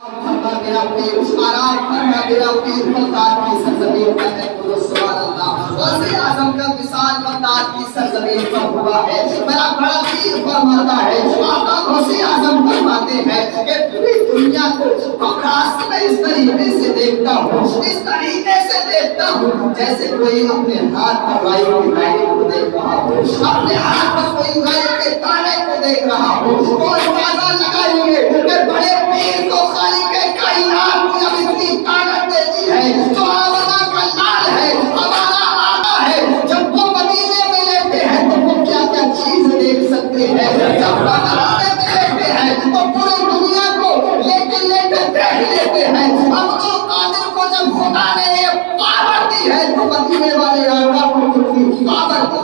میرا پیر آرام فرما میرا پیر بغداد کی سرزمین پر ہے بولو سبحان اللہ غوث اعظم کا وصال بغداد کی سرزمین پر ہوا ہے میرا بڑا پیر فرماتا ہے آقا غوث اعظم فرماتے ہیں کہ پوری دنیا کو بغداد میں اس طریقے سے دیکھتا ہوں اس طریقے سے دیکھتا ہوں جیسے کوئی اپنے ہاتھ پر رائی کی لائن کو دیکھ رہا ہو اپنے ہاتھ پر کوئی رائی کے دانے کو دیکھ رہا ہو تو اندازہ لگائیں گے کہ بڑے پیر کو خالق کائنات کو جب اتنی طاقت دیتی ہے تو آوازہ کا لال ہے ہمارا آقا ہے جب وہ مدینے میں لیتے ہیں تو وہ کیا کیا چیز دیکھ سکتے ہیں جب وہ مدینے میں لیتے ہیں تو پوری دنیا کو لیتے دیکھ لیتے ہیں عبد القادر کو جب خدا نے یہ پاور دی ہے تو مدینے والے آقا کو کتنی پاور دی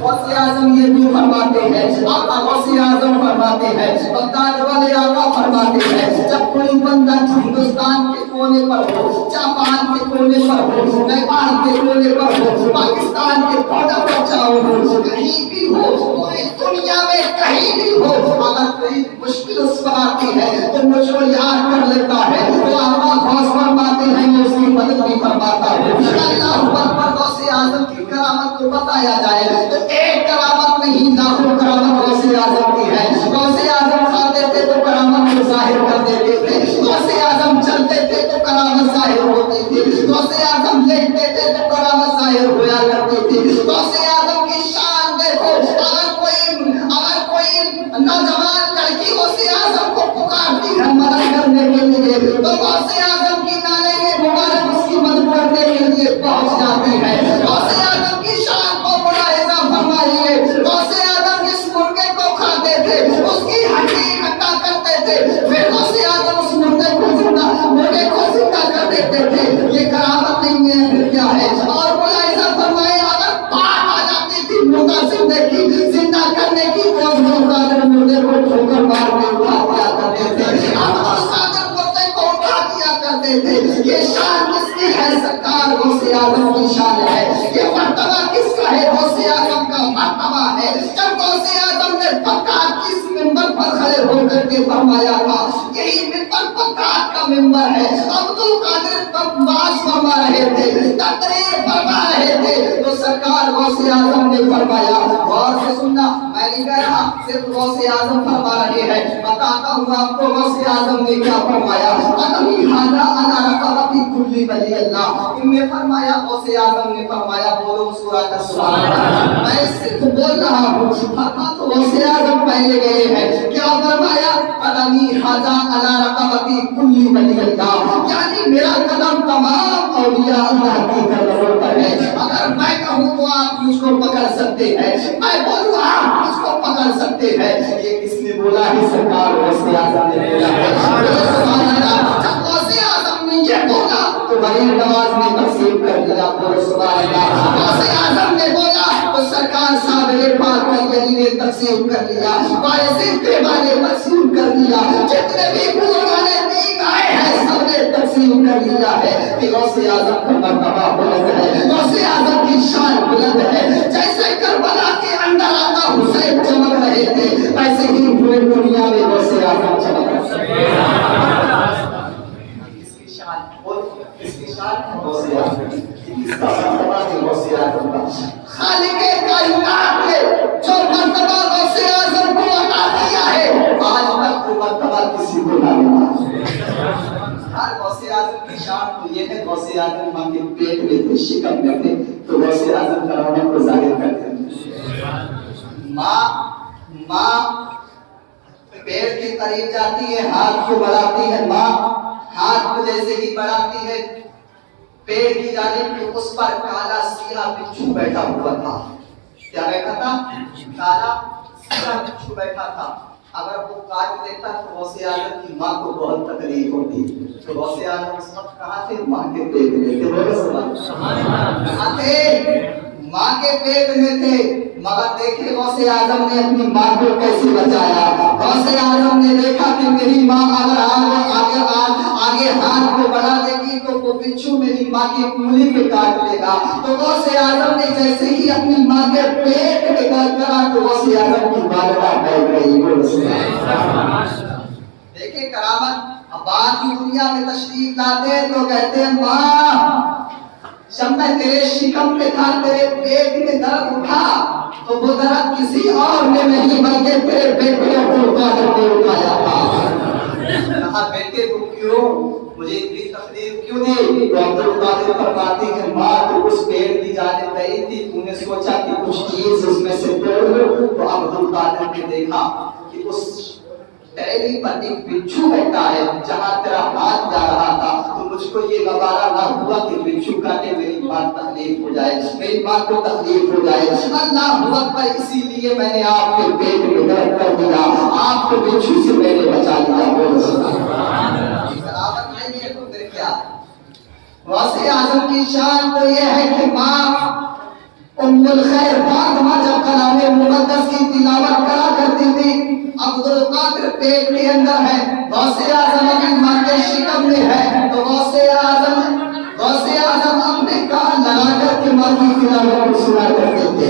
غوث اعظم یہ بھی فرماتے ہیں آقا غوث اعظم فرماتے ہیں بغداد والے آقا فرماتے ہیں جب کوئی بندہ ہندوستان کے کونے پر ہو جاپان کے کونے پر ہو نیپال کے کونے پر ہو پاکستان کے بارڈر پر جاؤ ہو کہیں بھی ہو پوری دنیا میں کہیں بھی ہو اگر کوئی مشکل اس پر آتی ہے تو مجھ کو یاد کر لیتا ہے تو آقا غوث فرماتے ہیں میں اس کی مدد بھی فرماتا ہوں اللہ اکبر غوث اعظم کی کرامت کو بتایا جائے تو ایک کرامت نہیں لاکھوں کرامت غوث اعظم کی ہے غوث اعظم کھاتے تھے تو کرامت کو ظاہر کر دیتے تھے غوث اعظم چلتے تھے تو کرامت ظاہر ہوتی تھی غوث اعظم لیٹتے تھے تو کرامت ظاہر ہوا کرتی تھی غوث اعظم کی شان دیکھو اگر کوئی نوجوان لڑکی غوث اعظم کو پکارتی ہے مدد کرنے کے لیے تو غوث اعظم کی نالے مبارک اس کی مدد کرنے کے لیے پہنچ جاتی ہے غوث اعظم کی شان کو ملاحظہ فرمائیے غوث اعظم جس مرغے کو کھاتے تھے اس کی ہڈی اکٹھا کرتے تھے پھر غوث اعظم اس مرغے کو زندہ کر دیتے تھے یہ کرامت نہیں ہے پھر کیا ہے اور ملاحظہ فرمائے اگر بات آ جاتی تھی مردہ زندہ کرنے کی تو قادر مردے کو ٹھوکر مار کے اٹھا دیا کرتے تھے قادر مردے کو اٹھا دیا کرتے تھے یہ شان کس کی ہے سرکار غوث اعظم کی شان ہے یہ مرتبہ کس کا ہے غوث اعظم کا مرتبہ ہے جب غوث اعظم نے بغداد کی منبر پر کھڑے ہو کر کے فرمایا تھا یہی منبر بغداد کا منبر ہے عبد القادر باز فرما رہے تھے تقریر فرما رہے تھے تو سرکار غوث اعظم نے فرمایا غور سے سننا میں نہیں کہہ رہا صرف غوث اعظم فرما رہے ہیں بتاتا ہوں آپ کو غوث اعظم نے کیا فرمایا قدمی ہاذا علی رقبتی کل ولی اللہ ان نے فرمایا غوث اعظم نے فرمایا بولو سورۃ سبحان اللہ میں صرف بول رہا ہوں فرما تو غوث اعظم پہلے گئے ہیں کیا فرمایا قدمی ہاذا علی رقبتی کل ولی اللہ یعنی میرا قدم تمام اولیاء اللہ کی قدموں پر ہے اگر میں کہوں تو آپ مجھ کو پکڑ سکتے ہیں میں بولوں آپ مجھ کو پکڑ سکتے ہیں یہ کس نے بولا ہے سرکار غوث اعظم نے بولا ہے سبحان اللہ جب غوث اعظم نے یہ بولا تو بڑی نماز نے تقسیم کر دیا سبحان اللہ غوث اعظم نے بولا تو سرکار صابر پاک علی نے تقسیم کر لیا باعزت والے تقسیم کر دیا جتنے بھی بزرگان دین آئے ہیں سب نے تقسیم کر لیا ہے کہ غوث اعظم کا مرتبہ بلند ہے غوث اعظم کی شان بلند ہے جیسے کربلا کے اندر آقا حسین چمک رہے تھے ایسے ہی پورے دنیا میں غوث اعظم چمک رہے تھے اس کی شان غوث اعظم اس کا مرتبہ ہے غوث اعظم کا خالق کائنات نے جو مرتبہ غوث اعظم کو عطا کیا ہے آج تک وہ مرتبہ کسی کو نہ ملا ہر غوث اعظم کی شان تو یہ ہے غوث اعظم ماں کے پیٹ میں تھے شکم میں تھے تو غوث اعظم کرامت کو ظاہر کرتے ہیں ماں پیٹ کے قریب جاتی ہے ہاتھ کو بڑھاتی ہے ماں ہاتھ کو جیسے ہی بڑھاتی ہے پیٹ کی جانب تو اس پر کالا سیاہ بچھو بیٹھا ہوا تھا کیا بیٹھا تھا کالا سیاہ بچھو بیٹھا تھا اگر وہ کاٹ دیتا تو غوث اعظم کی ماں کو بہت تکلیف ہوتی تو غوث اعظم اس وقت کہاں تھے ماں کے پیٹ میں تھے کہاں تھے ماں کے پیٹ میں تھے مگر دیکھیں غوث اعظم نے اپنی ماں کو کیسے بچایا غوث اعظم نے دیکھا کہ میری ماں اگر آگے ہاتھ کو بڑھا دے گی تو وہ بچھو میری ماں کی انگلی پہ کاٹ لے گا تو غوث اعظم نے جیسے ہی اپنی ماں کے پیٹ میں درد کرا تو غوث اعظم کی والدہ بیٹھ گئی دیکھیں کرامت، اب بعد کی دنیا میں تشریف لاتے ہیں تو کہتے ہیں ماں جب میں تیرے شکم پہ تھا، تیرے پیٹ میں درد اٹھا تو وہ درد کسی اور نے نہیں بلکہ تیرے بیٹے ابو طالب نے اٹھایا تھا۔ کہا بیٹے کو کیوں مجھے اتنی تکلیف کیوں دی؟ تو عبد القادر فرماتے کہ ماں تو اس پیڑ کی جانب گئی تھی، تو نے سوچا کہ کچھ چیز اس میں سے توڑ لو، تو عبد القادر نے دیکھا کہ اس ٹہنی پر ایک بچھو بیٹھا ہے، جہاں تیرا ہاتھ جا رہا تھا تو مجھ کو یہ گوارا نہ ہوا کہ بچھو کاٹے میری ماں تکلیف ہو جائے، میری ماں کو تکلیف ہو جائے، اللہ اکبر، اسی لیے میں نے آپ کے پیٹ میں درد کر دیا، آپ کو بچھو سے میں نے بچا لیا۔ بولو سبحان اللہ۔ سلامت نہیں ہے تو پھر کیا؟ غوث اعظم کی شان تو یہ ہے کہ ماں ام الخیر فاطمہ جب کلام مقدس کی تلاوت کرا کرتی تھی، عبد القادر پیٹ کے اندر ہے، غوث اعظم اپنی ماں کے شکم میں ہے، تو غوث اعظم اپنے کان لگا کر کے ماں کی تلاوت کو سنا کرتے تھے۔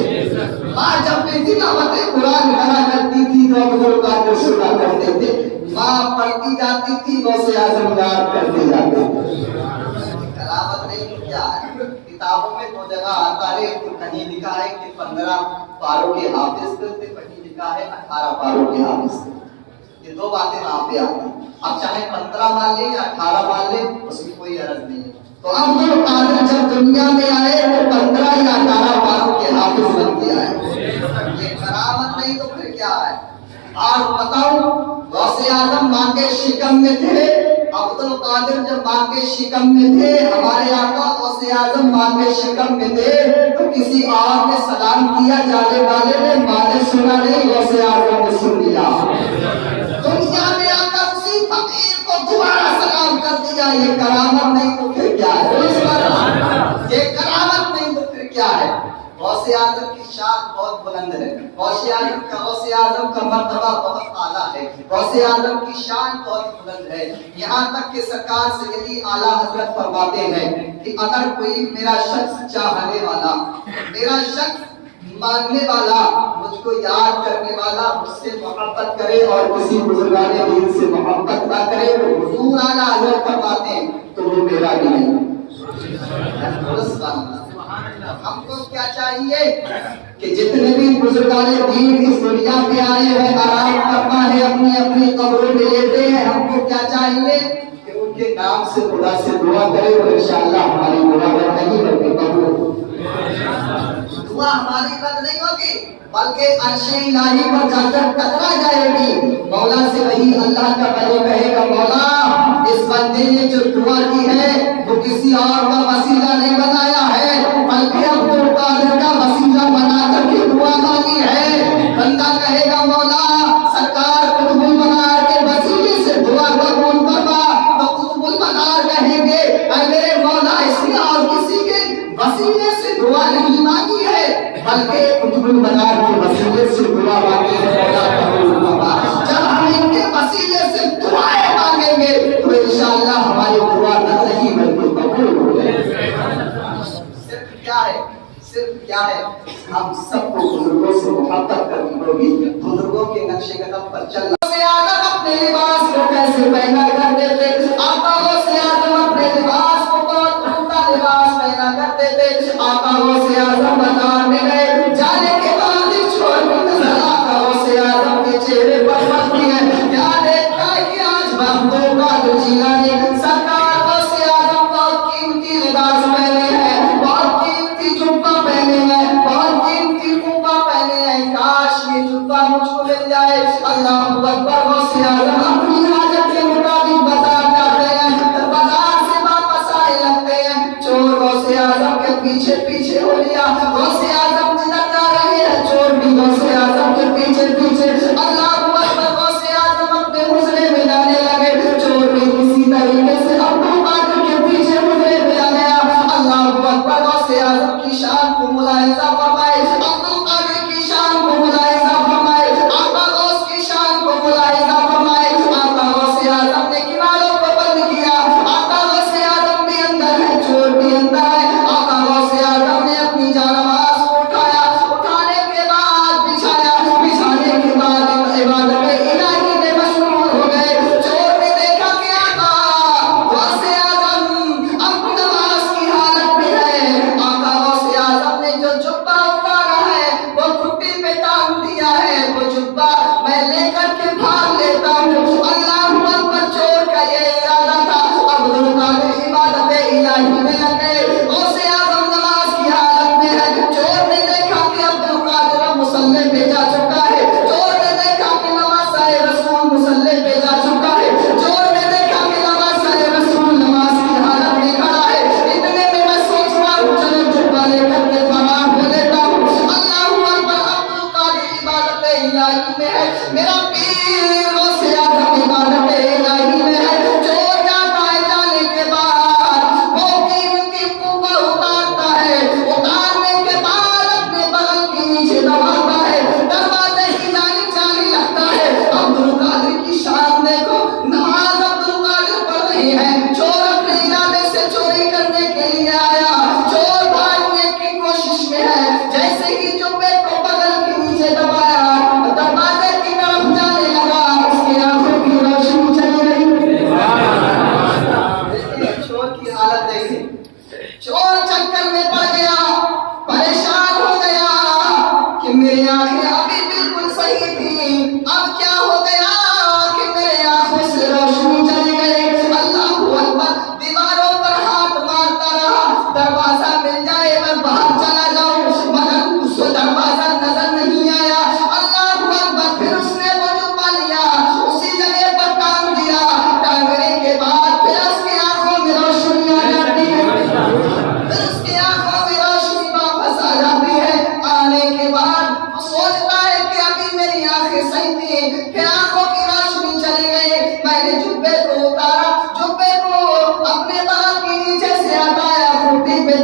ماں جب بھی تلاوت قرآن کرا کرتی تھی تو عبد القادر سنا کرتے تھے، ماں پڑھتی جاتی تھی، غوث اعظم یاد کرتے جاتے تھے۔ کرامت نہیں کیا ہے؟ کتابوں میں دو جگہ آتا ہے، تو کہیں لکھا ہے کہ 15 پاروں کے حافظ تھے، کہیں لکھا ہے 18 پاروں کے حافظ تھے۔ یہ دو باتیں وہاں پہ آتی ہیں، اب چاہے 15 مان لیں یا 18 مان لیں، اس میں کوئی عرض نہیں ہے۔ تو عبد القادر جب دنیا میں آئے تو 15 یا 18 پاروں کے حافظ بن کے آئے۔ یہ کرامت نہیں تو پھر کیا ہے؟ اور بتاؤں، غوث اعظم ماں کے شکم میں تھے، عبد القادر جب ماں کے شکم میں تھے، ہمارے آقا غوث اعظم ماں کے شکم میں تھے، تو کسی اور نے سلام کیا، جانے والے نے، ماں نے سنا نہیں، غوث اعظم نے سن لیا۔ دنیا میں آ کر اسی فقیر کو دوبارہ سلام کر دیا۔ یہ کرامت نہیں تو پھر کیا ہے؟ یہ کرامت نہیں تو پھر کیا ہے؟ غوث اعظم کی شان بہت بلند ہے، غوث اعظم کا مرتبہ بہت اعلیٰ ہے، غوث اعظم کی شان بہت بلند ہے، یہاں تک کہ سرکار سیدی اعلیٰ حضرت فرماتے ہیں کہ اگر کوئی میرا شخص چاہنے والا، میرا شخص ماننے والا، مجھ کو یاد کرنے والا، مجھ سے محبت کرے اور کسی بزرگان دین سے محبت نہ کرے، تو حضور اعلیٰ حضرت فرماتے ہیں تو وہ میرا بھی نہیں۔ ہم کو کیا چاہیے کہ جتنے بھی بزرگان دین اس دنیا پہ آئے ہیں، آرام کرنا ہے، اپنی اپنی قبروں میں لیتے ہیں، ہم کو کیا چاہیے کہ ان کے نام سے خدا سے دعا کرے، اور انشاءاللہ ہماری دعا نہیں بلکہ قبول، دعا ہماری رد نہیں ہوگی بلکہ عرش الہی پر جا کر ٹکرا جائے گی۔ مولا سے وہی اللہ کا بندہ کہے گا، مولا اس بندے نے جو دعا کی ہے وہ کسی اور کا وسیلہ نہیں بنایا ہے بلکہ عبد القادر کا وسیلہ بنا کر کے دعا مانگی ہے۔ بندہ کہے گا، مولا سرکار قطب المنار کے وسیلے سے دعا قبول فرما، تو قطب المنار کہیں گے، اے میرے مولا اس نے اور کسی کے وسیلے سے دعا نہیں مانگی ہے بلکہ قطب المنار کے وسیلے سے دعا مانگی ہے، مولا قبول فرما۔ جب ہم ان کے وسیلے سے دعائیں مانگیں گے تو انشاءاللہ ہماری دعا نہ نہیں بلکہ قبول ہو جائے گی۔ صرف کیا ہے؟ صرف کیا ہے؟ ہم سب کو بزرگوں سے محبت کرنی ہوگی، بزرگوں کے نقش قدم پر چلنا۔ اپنے لباس کو کیسے پہنا کرتے تھے؟ آقا غوث اعظم اپنے لباس کو بہت عمدہ لباس پہنا کرتے تھے۔ آقا غوث اعظم بازار میں گئے، جانے کے بعد ایک چھوٹی نظر آقا غوث اعظم کے چہرے پر پڑتی ہے، کیا دیکھتا ہے کہ آج محبوب کا جیلانی سرکار غوث اعظم بہت قیمتی لباس پہنے ہیں، بہت قیمتی جبہ پہنے ہیں، بہت قیمتی قبہ پہنے ہیں، کاش یہ جبہ مجھ کو مل جائے۔ اللہ